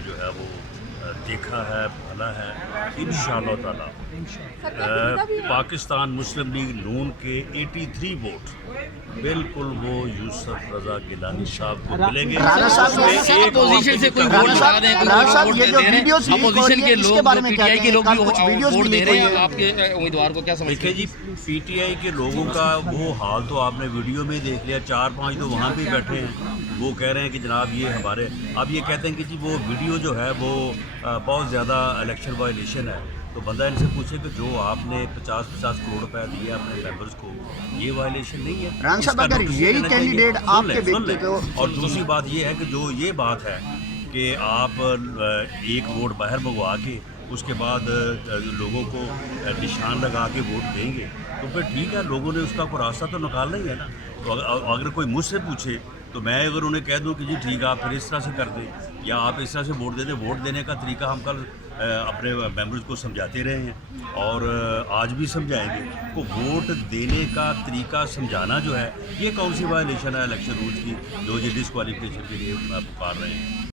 जो है वो देखा है, भला है इंशाअल्लाह ताला। पाकिस्तान मुस्लिम लीग नून के 83 वोट बिल्कुल वो यूसुफ रजा गिलानी साहब को मिलेंगे। राणा साहब अपोजिशन से कोई वोट लगा दें, कोई वोट दे रहे हैं, अपोजिशन के लोग, पीटीआई के लोग भी वोट दे रहे हैं आपके उम्मीदवार को, क्या समझते देखिए जी, पीटीआई के लोगों का वो हाल तो आपने वीडियो में देख लिया। 4-5 तो वहाँ पे बैठे हैं, वो कह रहे हैं कि जनाब ये हमारे, अब ये कहते हैं कि जी वो वीडियो जो है वो बहुत ज़्यादा इलेक्शन वायलेशन है। तो बंदा इनसे पूछे कि जो आपने 50-50 करोड़ रुपए दिए अपने मेंबर्स को, ये वायलेशन नहीं है? राणा साहब, अगर यही कैंडिडेट आपके व्यक्ति को, और दूसरी बात ये है कि जो ये बात है कि आप एक वोट बाहर मंगवा के उसके बाद लोगों को निशान लगा के वोट देंगे, तो फिर ठीक है, लोगों ने उसका कोई रास्ता तो निकालना ही है ना। तो अगर कोई मुझसे पूछे तो मैं अगर उन्हें कह दूं कि जी ठीक है आप फिर इस तरह से कर दें या आप इस तरह से वोट दे दें, वोट देने का तरीका हम कल अपने मेंबर्स को समझाते रहे हैं और आज भी समझाएंगे। तो वोट देने का तरीका समझाना जो है, ये कौन सी वायलेशन है इलेक्शन रूल्स की जो ये डिस्क्वालिफिकेशन के लिए पुकार रहे हैं।